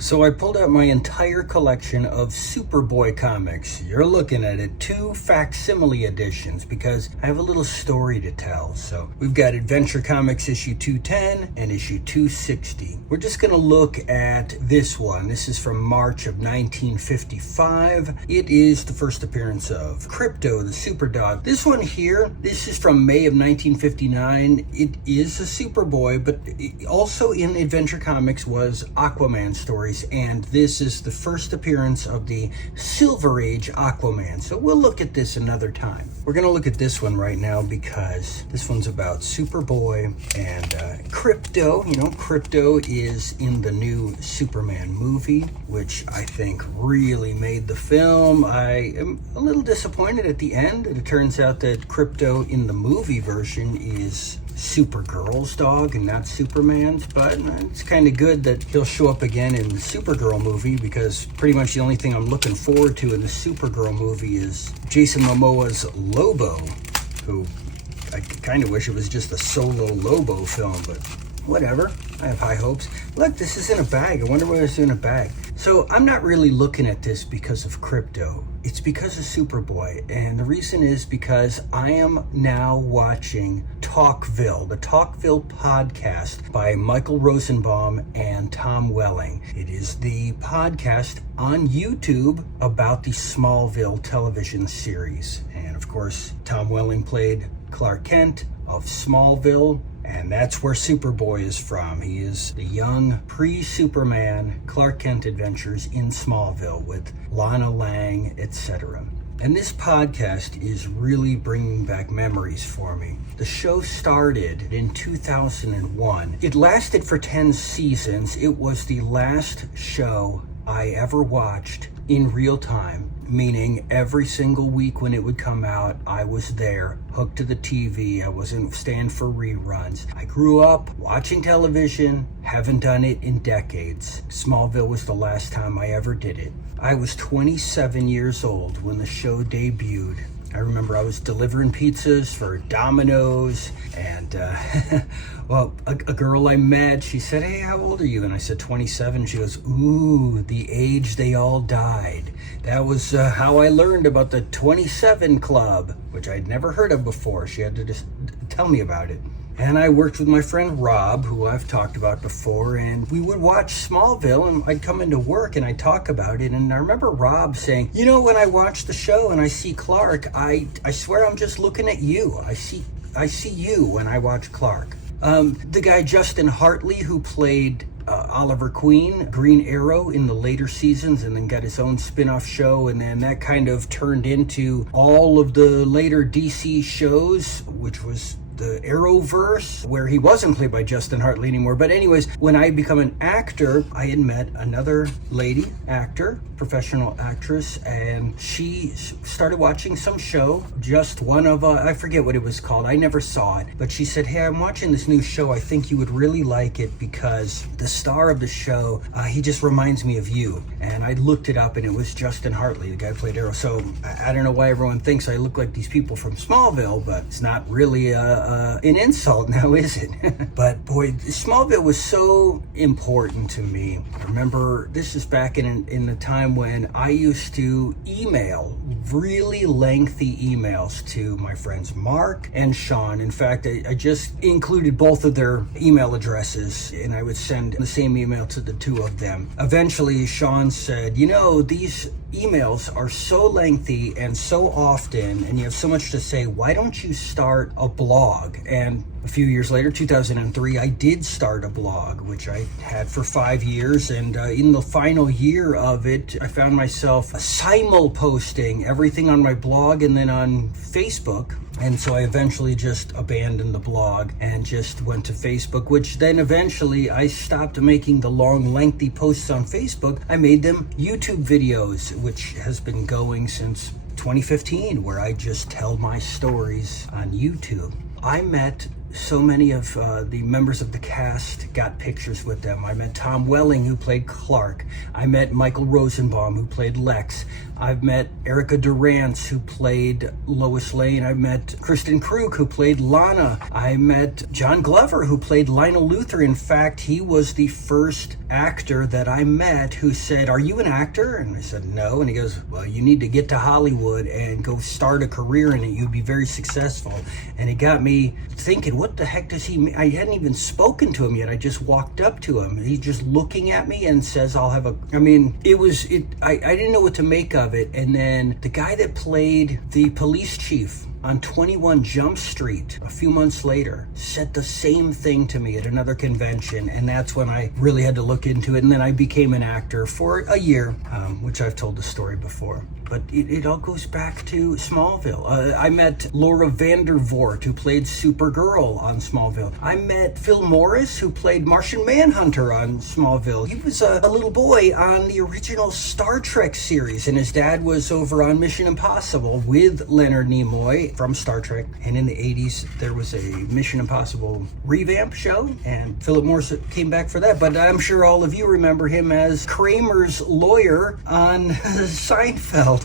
So I pulled out my entire collection of Superboy comics. You're looking at it, 2 facsimile editions, because I have a little story to tell. So we've got Adventure Comics issue 210 and issue 260. We're just going to look at this one. This is from March of 1955. It is the first appearance of Crypto, the Superdog. This one here, this is from May of 1959. It is a Superboy, but also in Adventure Comics was Aquaman stories. And this is the first appearance of the Silver Age Aquaman. So we'll look at this another time. We're going to look at this one right now because this one's about Superboy and Crypto. You know, Crypto is in the new Superman movie, which I think really made the film. I am a little disappointed at the end. It turns out that Crypto in the movie version is Supergirl's dog and not Superman's, but it's kind of good that he'll show up again in the Supergirl movie, because pretty much the only thing I'm looking forward to in the Supergirl movie is Jason Momoa's Lobo, who I kind of wish it was just a solo Lobo film, but whatever. I have high hopes. Look, this is in a bag. I wonder what it's in a bag. So I'm not really looking at this because of Crypto. It's because of Superboy. And the reason is because I am now watching Talkville, the Talkville podcast by Michael Rosenbaum and Tom Welling. It is the podcast on YouTube about the Smallville television series. And of course, Tom Welling played Clark Kent of Smallville. And that's where Superboy is from. He is the young pre-Superman Clark Kent adventures in Smallville with Lana Lang, etc. And this podcast is really bringing back memories for me. The show started in 2001. It lasted for 10 seasons. It was the last show I ever watched in real time, meaning every single week when it would come out, I was there, hooked to the TV. I wasn't staying for reruns. I grew up watching television, haven't done it in decades. Smallville was the last time I ever did it. I was 27 years old when the show debuted. I remember I was delivering pizzas for Domino's, and well, a girl I met, she said, "Hey, how old are you?" And I said 27. She goes, "Ooh, the age they all died." That was how I learned about the 27 Club, which I'd never heard of before. She had to just tell me about it. And I worked with my friend Rob, who I've talked about before, and we would watch Smallville, and I'd come into work and I'd talk about it. And I remember Rob saying, "You know, when I watch the show and I see Clark, I swear I'm just looking at you. I see you when I watch Clark." The guy Justin Hartley, who played Oliver Queen, Green Arrow in the later seasons, and then got his own spin-off show, and then that kind of turned into all of the later DC shows, which was the Arrowverse, where he wasn't played by Justin Hartley anymore. But anyways, when I become an actor, I had met another lady actor, professional actress, and she started watching some show, just one of, I forget what it was called, I never saw it, but she said, "Hey, I'm watching this new show, I think you would really like it because the star of the show, he just reminds me of you." And I looked it up, and it was Justin Hartley, the guy who played Arrow. So I don't know why everyone thinks I look like these people from Smallville, but it's not really an insult now, is it? But boy, Smallville was so important to me. I remember this is back in the time when I used to email really lengthy emails to my friends Mark and Sean. In fact, I just included both of their email addresses, and I would send the same email to the two of them. Eventually, Sean said, "You know, these emails are so lengthy and so often, and you have so much to say, why don't you start a blog?" And a few years later, 2003, I did start a blog, which I had for 5 years. And in the final year of it, I found myself simul-posting everything on my blog and then on Facebook. And so I eventually just abandoned the blog and just went to Facebook, which then eventually I stopped making the long, lengthy posts on Facebook. I made them YouTube videos, which has been going since 2015, where I just tell my stories on YouTube. I met so many of the members of the cast, got pictures with them. I met Tom Welling, who played Clark. I met Michael Rosenbaum, who played Lex. I've met Erica Durance, who played Lois Lane. I've met Kristen Krug, who played Lana. I met John Glover, who played Lionel Luthor. In fact, he was the first actor that I met who said, "Are you an actor?" And I said, "No." And he goes, "Well, you need to get to Hollywood and go start a career in it. You'd be very successful." And it got me thinking, what the heck does he mean? I hadn't even spoken to him yet. I just walked up to him. He's just looking at me and says, I didn't know what to make of it. And then the guy that played the police chief on 21 Jump Street a few months later said the same thing to me at another convention, and that's when I really had to look into it. And then I became an actor for a year, which I've told the story before. But it all goes back to Smallville. I met Laura Vandervoort, who played Supergirl on Smallville. I met Phil Morris, who played Martian Manhunter on Smallville. He was a little boy on the original Star Trek series, and his dad was over on Mission Impossible with Leonard Nimoy from Star Trek. And in the 80s, there was a Mission Impossible revamp show, and Philip Morris came back for that. But I'm sure all of you remember him as Kramer's lawyer on Seinfeld.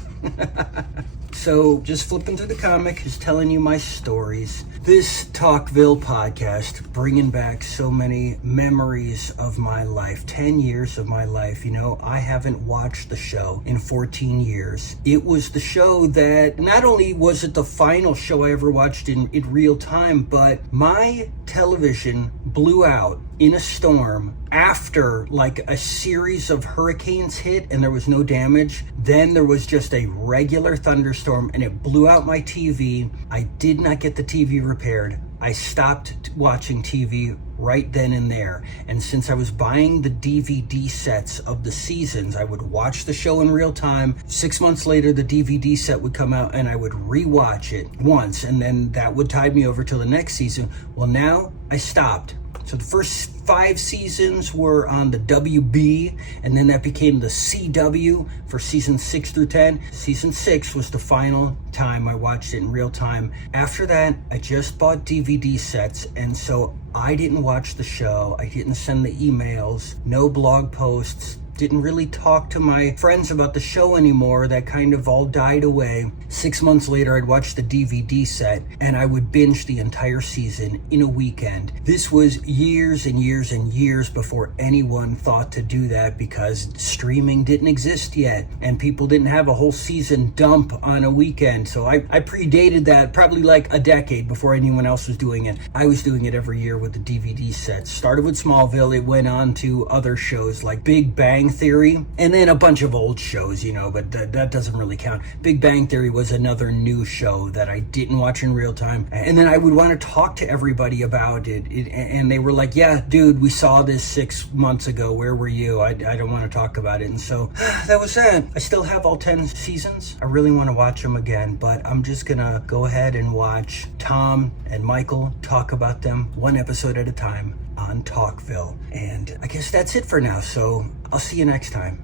So just flipping through the comic, just telling you my stories. This Talkville podcast, bringing back so many memories of my life, 10 years of my life. You know, I haven't watched the show in 14 years. It was the show that, not only was it the final show I ever watched in real time, but my television blew out in a storm after like a series of hurricanes hit and there was no damage. Then there was just a regular thunderstorm and it blew out my TV. I did not get the TV repaired. I stopped watching TV right then and there. And since I was buying the DVD sets of the seasons, I would watch the show in real time. 6 months later, the DVD set would come out and I would rewatch it once, and then that would tide me over till the next season. Well, now I stopped. So the first 5 seasons were on the WB, and then that became the CW for season 6 through 10. Season 6 was the final time I watched it in real time. After that, I just bought DVD sets, and so I didn't watch the show. I didn't send the emails, no blog posts, didn't really talk to my friends about the show anymore. That kind of all died away. 6 months later, I'd watch the DVD set and I would binge the entire season in a weekend. This was years and years and years before anyone thought to do that, because streaming didn't exist yet and people didn't have a whole season dump on a weekend. So I predated that probably like a decade before anyone else was doing it. I was doing it every year with the DVD sets. Started with Smallville. It went on to other shows like Big Bang Theory, and then a bunch of old shows, you know, but that doesn't really count. Big Bang Theory was another new show that I didn't watch in real time. And then I would want to talk to everybody about it, and they were like, "Yeah, dude, we saw this 6 months ago. Where were you? I don't want to talk about it." And so that was that. I still have all 10 seasons. I really want to watch them again, but I'm just gonna go ahead and watch Tom and Michael talk about them one episode at a time on Talkville. And I guess that's it for now, so I'll see you next time.